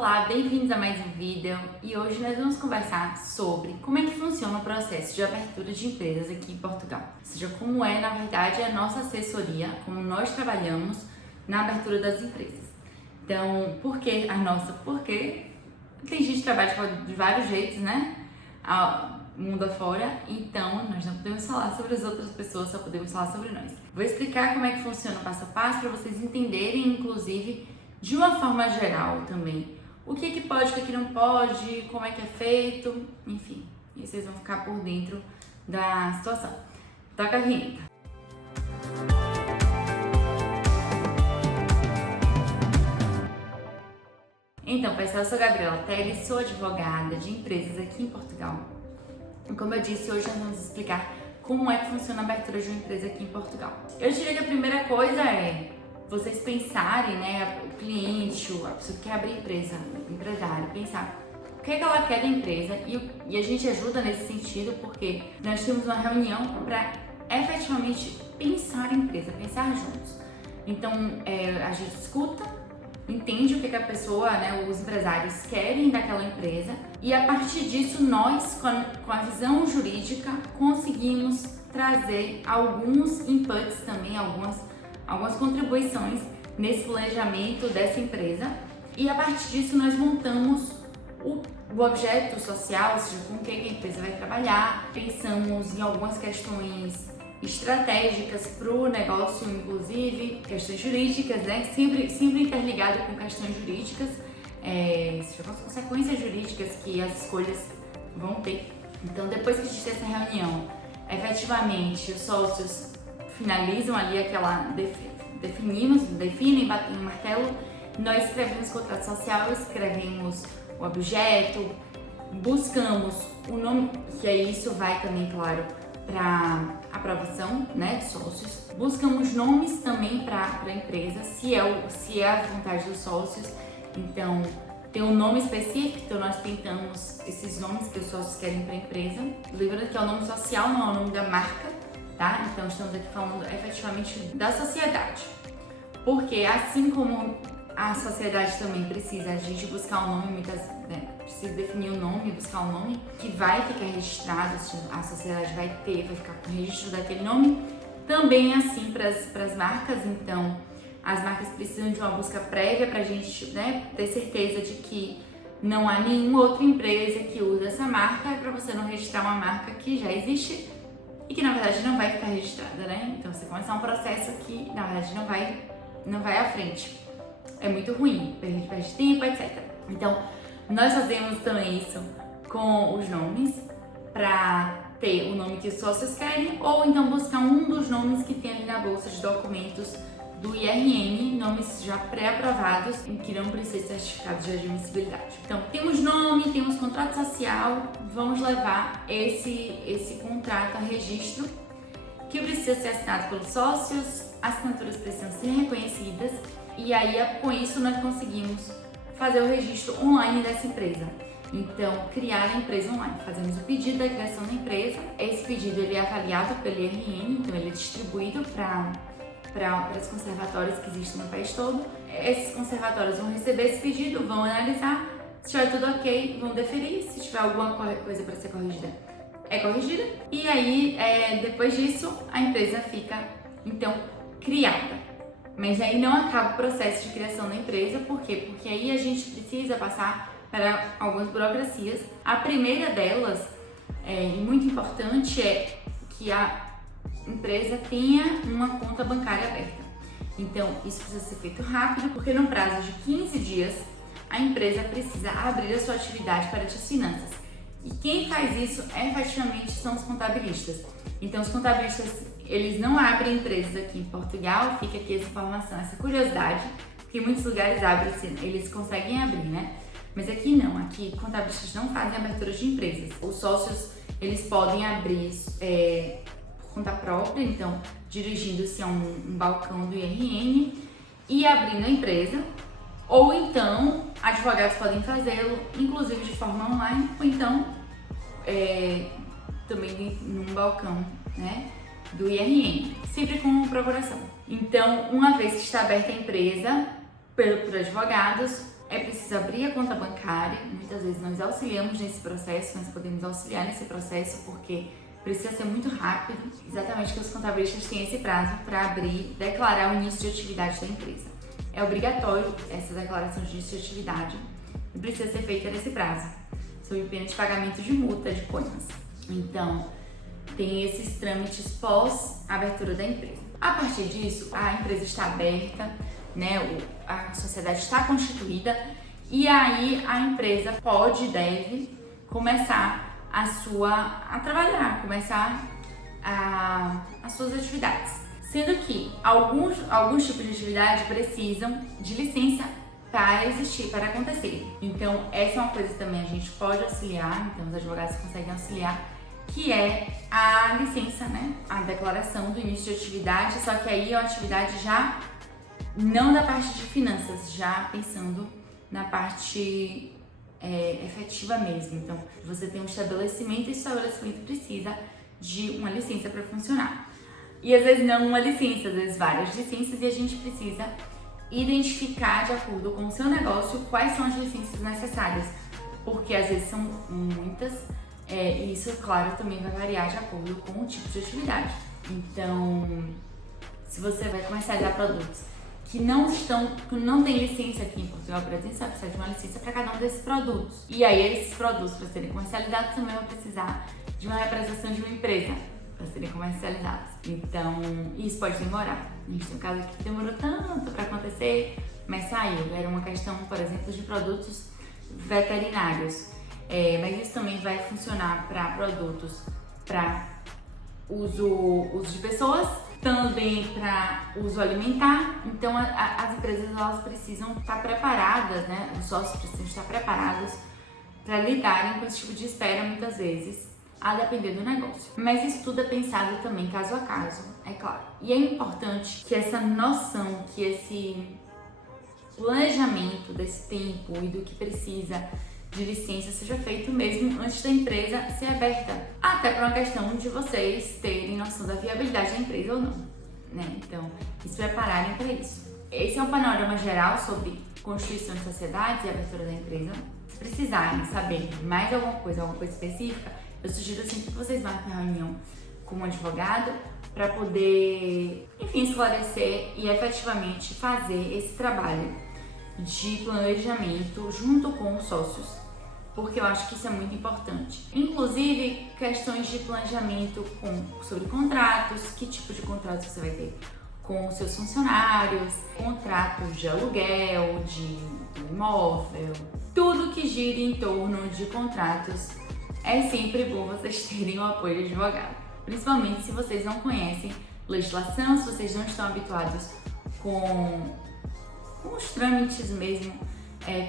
Olá, bem-vindos a mais um vídeo e hoje nós vamos conversar sobre como é que funciona o processo de abertura de empresas aqui em Portugal. Ou seja, como é, na verdade, a nossa assessoria, como nós trabalhamos na abertura das empresas. Então, por que a nossa? Porque tem gente que trabalha de vários jeitos, né? Mundo afora, então nós não podemos falar sobre as outras pessoas, só podemos falar sobre nós. Vou explicar como é que funciona o passo a passo para vocês entenderem, inclusive, de uma forma geral também, o que pode, o que não pode, como é que é feito, enfim, e vocês vão ficar por dentro da situação. Toca a vinheta. Então, pessoal, eu sou Gabriela Teles, sou advogada de empresas aqui em Portugal. E como eu disse, hoje nós vamos explicar como é que funciona a abertura de uma empresa aqui em Portugal. Eu diria que a primeira coisa é vocês pensarem, né, o cliente, a pessoa que quer abrir empresa, o empresário, pensar o que é que ela quer da empresa e a gente ajuda nesse sentido porque nós temos uma reunião para efetivamente pensar em empresa, pensar juntos. Então, a gente escuta, entende o que a pessoa, né, os empresários querem daquela empresa e a partir disso nós, com a visão jurídica, conseguimos trazer alguns inputs também, algumas contribuições nesse planejamento dessa empresa e a partir disso nós montamos o objeto social, ou seja, com quem a empresa vai trabalhar, pensamos em algumas questões estratégicas para o negócio, inclusive questões jurídicas, né? Sempre interligado com questões jurídicas, com as consequências jurídicas que as escolhas vão ter. Então, depois que a gente tem essa reunião, efetivamente os sócios finalizam ali definem, batem o martelo, nós escrevemos o contrato social, escrevemos o objeto, buscamos o nome, que aí isso vai também, claro, para aprovação, né, de sócios. Buscamos nomes também para a empresa, se é a vontade dos sócios. Então, tem um nome específico, então nós tentamos esses nomes que os sócios querem para a empresa. Lembrando que é o nome social, não é o nome da marca, tá? Então, estamos aqui falando efetivamente da sociedade. Porque assim como a sociedade também precisa a gente buscar um nome, precisa definir um nome, buscar um nome que vai ficar registrado, a sociedade vai ficar com o registro daquele nome, também é assim para as marcas. Então, as marcas precisam de uma busca prévia para a gente, né, ter certeza de que não há nenhuma outra empresa que usa essa marca, para você não registrar uma marca que já existe e que na verdade não vai ficar registrada, né? Então, você começar um processo que na verdade não vai à frente. É muito ruim, perde tempo, etc. Então, nós fazemos também isso com os nomes, para ter o nome que os sócios querem, ou então buscar um dos nomes que tem ali na bolsa de documentos do IRN, nomes já pré-aprovados, em que não precisa ser certificado de admissibilidade. Então, temos nome, temos contrato social, vamos levar esse contrato a registro, que precisa ser assinado pelos sócios, assinaturas precisam ser reconhecidas, e aí com isso nós conseguimos fazer o registro online dessa empresa. Então, criar a empresa online. Fazemos o pedido da criação da empresa, esse pedido ele é avaliado pelo IRN, então ele é distribuído para os conservatórios que existem no país todo. Esses conservatórios vão receber esse pedido, vão analisar, se tiver tudo ok, vão deferir, se tiver alguma coisa para ser corrigida, é corrigida. E aí, depois disso, a empresa fica, então, criada. Mas aí não acaba o processo de criação da empresa, por quê? Porque aí a gente precisa passar para algumas burocracias. A primeira delas, e muito importante, é que a empresa tenha uma conta bancária aberta. Então, isso precisa ser feito rápido, porque no prazo de 15 dias, a empresa precisa abrir a sua atividade para as finanças. E quem faz isso, efetivamente, são os contabilistas. Então, os contabilistas, eles não abrem empresas aqui em Portugal, fica aqui essa informação, essa curiosidade, porque em muitos lugares abrem, eles conseguem abrir, né? Mas aqui não, aqui contabilistas não fazem abertura de empresas. Os sócios, eles podem abrir por conta própria, então dirigindo-se a um balcão do IRN e abrindo a empresa, ou então advogados podem fazê-lo, inclusive de forma online, ou então também num balcão, né, do IRN, sempre com procuração. Então, uma vez que está aberta a empresa por advogados, é preciso abrir a conta bancária. Muitas vezes nós auxiliamos nesse processo, nós podemos auxiliar nesse processo porque precisa ser muito rápido, exatamente que os contabilistas têm esse prazo para abrir, declarar o início de atividade da empresa. É obrigatório essa declaração de início de atividade e precisa ser feita nesse prazo, sob pena de pagamento de multa de coimas. Então, tem esses trâmites pós abertura da empresa. A partir disso, a empresa está aberta, né? A sociedade está constituída e aí a empresa pode e deve começar a trabalhar, começar as suas atividades. Sendo que alguns tipos de atividade precisam de licença para existir, para acontecer. Então, essa é uma coisa que também a gente pode auxiliar, então os advogados conseguem auxiliar, que é a licença, né? A declaração do início de atividade, só que aí é uma atividade já não da parte de finanças, já pensando na parte efetiva mesmo. Então, você tem um estabelecimento e esse estabelecimento precisa de uma licença para funcionar. E às vezes não uma licença, às vezes várias licenças, e a gente precisa identificar de acordo com o seu negócio quais são as licenças necessárias, porque às vezes são muitas, e isso, claro, também vai variar de acordo com o tipo de atividade. Então, se você vai comercializar produtos que não tem licença aqui em Portugal, por exemplo, você vai precisar de uma licença para cada um desses produtos. E aí, esses produtos, para serem comercializados, também vão precisar de uma representação de uma empresa para serem comercializados. Então, isso pode demorar. A gente tem um caso aqui que demorou tanto para acontecer, mas saiu. Era uma questão, por exemplo, de produtos veterinários. Mas isso também vai funcionar para produtos para uso de pessoas, também para uso alimentar. Então as empresas elas precisam estar preparadas, né? Os sócios precisam estar preparados para lidarem com esse tipo de espera muitas vezes, a depender do negócio. Mas isso tudo é pensado também caso a caso, é claro. E é importante que essa noção, que esse planejamento desse tempo e do que precisa de licença seja feito mesmo antes da empresa ser aberta. Até por uma questão de vocês terem noção da viabilidade da empresa ou não, né? Então, se prepararem para isso. Esse é um panorama geral sobre constituição de sociedades e abertura da empresa. Se precisarem saber mais alguma coisa específica, eu sugiro sempre que vocês marquem uma reunião com um advogado para poder, enfim, esclarecer e efetivamente fazer esse trabalho de planejamento junto com os sócios, porque eu acho que isso é muito importante. Inclusive, questões de planejamento sobre contratos, que tipo de contratos você vai ter com os seus funcionários, contratos de aluguel, de imóvel, tudo que gira em torno de contratos. É sempre bom vocês terem o apoio de advogado, principalmente se vocês não conhecem legislação, se vocês não estão habituados com os trâmites mesmo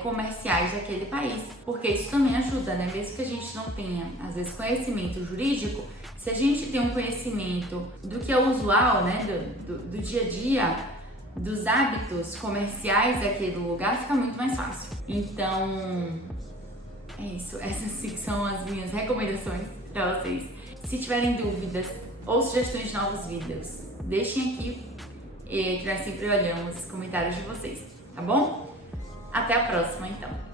comerciais daquele país, porque isso também ajuda, né? Mesmo que a gente não tenha, às vezes, conhecimento jurídico, se a gente tem um conhecimento do que é usual, né? Do dia a dia, dos hábitos comerciais daquele lugar, fica muito mais fácil. Então, é isso. Essas sim são as minhas recomendações para vocês. Se tiverem dúvidas ou sugestões de novos vídeos, deixem aqui, que nós sempre olhamos os comentários de vocês, tá bom? Até a próxima, então!